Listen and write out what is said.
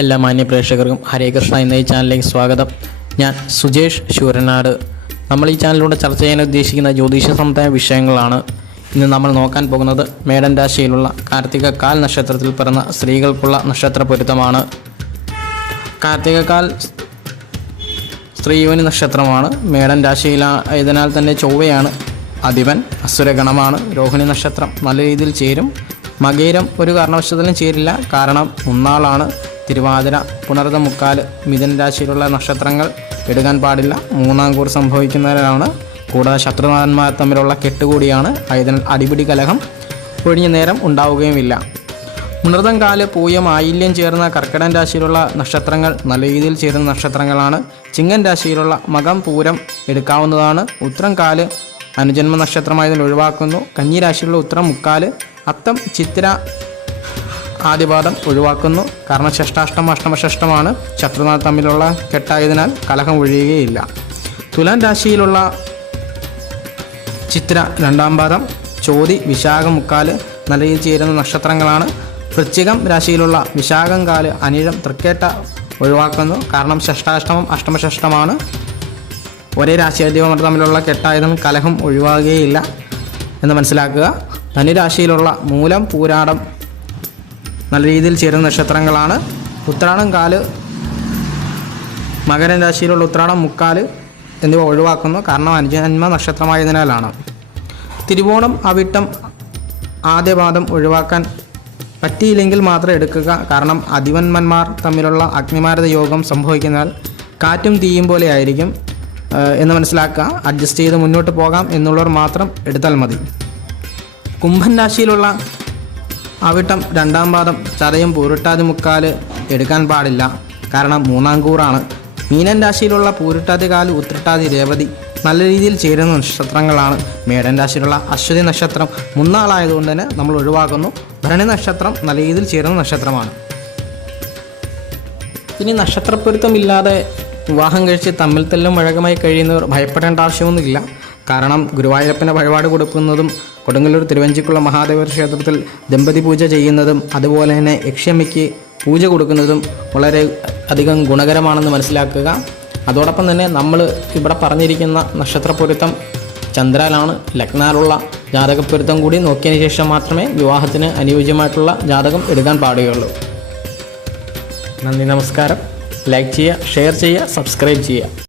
എല്ലാ മാന്യ പ്രേക്ഷകർക്കും ഹരേ കൃഷ്ണ എന്ന ഈ ചാനലിലേക്ക് സ്വാഗതം. ഞാൻ സുജേഷ് ശൂരനാട്. നമ്മൾ ഈ ചാനലിലൂടെ ചർച്ച ചെയ്യാൻ ഉദ്ദേശിക്കുന്ന ജ്യോതിഷ സംബന്ധമായ വിഷയങ്ങളാണ് ഇന്ന് നമ്മൾ നോക്കാൻ പോകുന്നത്. മേടൻ രാശിയിലുള്ള കാർത്തിക കാൽ നക്ഷത്രത്തിൽ പിറന്ന സ്ത്രീകൾക്കുള്ള നക്ഷത്ര പൊരുത്തമാണ്. കാർത്തിക കാൽ സ്ത്രീയോനി നക്ഷത്രമാണ്. മേടൻ രാശിയിലായതിനാൽ തന്നെ ചൊവ്വയാണ് അധിപൻ അസുരഗണമാണ് രോഹിണി നക്ഷത്രം നല്ല രീതിയിൽ ചേരും. മകേരം ഒരു കാരണവശാലും ചേരില്ല. കാരണം ഒന്നാളാണ്. തിരുവാതിര പുണർത മുക്കാൽ മിഥുന രാശിയിലുള്ള നക്ഷത്രങ്ങൾ എടുക്കാൻ പാടില്ല. മൂന്നാം കൂർ സംഭവിക്കുന്നവരാണ്. കൂടാതെ ശത്രുനാഥന്മാർ തമ്മിലുള്ള കെട്ടുകൂടിയാണ്. ആയതിനാൽ അടിപിടി കലഹം ഒഴിഞ്ഞ നേരം ഉണ്ടാവുകയുമില്ല. ഉണർതം കാൽ പൂയം ആയില്യം ചേർന്ന കർക്കിടൻ രാശിയിലുള്ള നക്ഷത്രങ്ങൾ നല്ല രീതിയിൽ ചേരുന്ന നക്ഷത്രങ്ങളാണ്. ചിങ്ങൻ രാശിയിലുള്ള മകം പൂരം എടുക്കാവുന്നതാണ്. ഉത്രം കാൽ അനുജന്മ നക്ഷത്രമായതിൽ ഒഴിവാക്കുന്നു. കന്നി രാശിയിലുള്ള ഉത്രം മുക്കാൽ. അത്തം ചിത്തിര ആദ്യപാദം ഒഴിവാക്കുന്നു. കാരണം ഷഷ്ടാഷ്ടം അഷ്ടമഷഷ്ടമാണ് ശത്രുനാഥ് തമ്മിലുള്ള കെട്ടായതിനാൽ കലഹം ഒഴിയുകയില്ല. തുലാൻ രാശിയിലുള്ള ചിത്ര രണ്ടാം പാദം ചോതി വിശാഖം മുക്കാൽ നല്ല രീതിയിൽ ചേരുന്ന നക്ഷത്രങ്ങളാണ്. വൃശ്ചികം രാശിയിലുള്ള വിശാഖം കാൽ അനിഴം തൃക്കേട്ട ഒഴിവാക്കുന്നു. കാരണം ഷഷ്ടാഷ്ടമം അഷ്ടമഷഷ്ടമാണ് ഒരേ രാശിയധിപർ തമ്മിലുള്ള കെട്ടായതും കലഹം ഒഴിവാകുകയില്ല എന്ന് മനസ്സിലാക്കുക. ധനുരാശിയിലുള്ള മൂലം പൂരാടം നല്ല രീതിയിൽ ചേരുന്ന നക്ഷത്രങ്ങളാണ്. ഉത്രാടം കാൽ മകരം രാശിയിലുള്ള ഉത്രാടം മുക്കാൽ എന്നിവ ഒഴിവാക്കുന്നു. കാരണം അനുജന്മ നക്ഷത്രമായതിനാലാണ്. തിരുവോണം അവിട്ടം ആദ്യപാദം ഒഴിവാക്കാൻ പറ്റിയില്ലെങ്കിൽ മാത്രം എടുക്കുക. കാരണം അധിവന്മന്മാർ തമ്മിലുള്ള അഗ്നിമാരത യോഗം സംഭവിക്കുന്നതിനാൽ കാറ്റും തീയും പോലെ ആയിരിക്കും എന്ന് മനസ്സിലാക്കുക. അഡ്ജസ്റ്റ് ചെയ്ത് മുന്നോട്ട് പോകാം എന്നുള്ളവർ മാത്രം എടുത്താൽ മതി. കുംഭൻ രാശിയിലുള്ള അവിട്ടം രണ്ടാം പാദം ചതയും പൂരിട്ടാതി മുക്കാൽ എടുക്കാൻ പാടില്ല. കാരണം മൂന്നാം കൂറാണ്. മീനൻ രാശിയിലുള്ള പൂരിട്ടാതി കാൽ ഉത്രട്ടാതി രേവതി നല്ല രീതിയിൽ ചേരുന്ന നക്ഷത്രങ്ങളാണ്. മേടൻ രാശിയിലുള്ള അശ്വതി നക്ഷത്രം മുന്നാളായതുകൊണ്ട് തന്നെ നമ്മൾ ഒഴിവാക്കുന്നു. ഭരണി നക്ഷത്രം നല്ല രീതിയിൽ ചേരുന്ന നക്ഷത്രമാണ്. ഇനി നക്ഷത്രപ്പൊരുത്തമില്ലാതെ വിവാഹം കഴിച്ച് തമ്മിൽ തല്ലും വഴകമായി കഴിയുന്നവർ ഭയപ്പെടേണ്ട ആവശ്യമൊന്നുമില്ല. കാരണം ഗുരുവായൂരപ്പന്റെ വഴിപാട് കൊടുക്കുന്നതും കൊടുങ്ങല്ലൂർ തിരുവഞ്ചിക്കുള്ള മഹാദേവ ക്ഷേത്രത്തിൽ ദമ്പതി പൂജ ചെയ്യുന്നതും അതുപോലെ തന്നെ യക്ഷമ്മയ്ക്ക് പൂജ കൊടുക്കുന്നതും വളരെ അധികം ഗുണകരമാണെന്ന് മനസ്സിലാക്കുക. അതോടൊപ്പം തന്നെ നമ്മൾ ഇവിടെ പറഞ്ഞിരിക്കുന്ന നക്ഷത്രപ്പൊരുത്തം ചന്ദ്രാലാണ് ലഗ്നാലുള്ള ജാതകപ്പൊരുത്തം കൂടി നോക്കിയതിന് ശേഷം മാത്രമേ വിവാഹത്തിന് അനുയോജ്യമായിട്ടുള്ള ജാതകം എടുക്കാൻ പാടുകയുള്ളൂ. നന്ദി നമസ്കാരം. ലൈക്ക് ചെയ്യുക ഷെയർ ചെയ്യുക സബ്സ്ക്രൈബ് ചെയ്യുക.